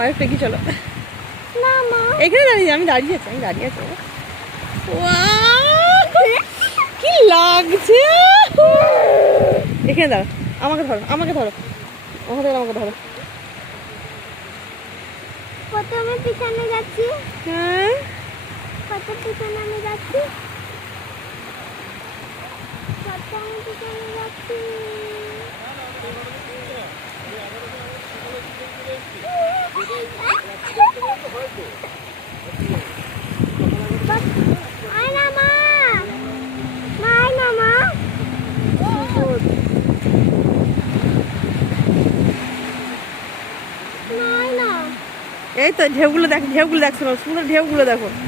আরেকটা কি চলো। না মা এখানে দাঁড়িয়ে আমি দাঁড়িয়ে আছি আমি দাঁড়িয়ে আছি! কি লাগছে। এখানে দাঁড়া আমাকে ধরো আমাকে ধরো। আমাকে ধরো আমাকে ধরো। প্রথমে পিছনে যাচ্ছি। হ্যাঁ? কত পিছনে আমি যাচ্ছি। প্রথমে পিছনে যাচ্ছি। এই তো ঢেউগুলো দেখ ঢেউগুলো দেখছ না সুন্দর ঢেউগুলো দেখো না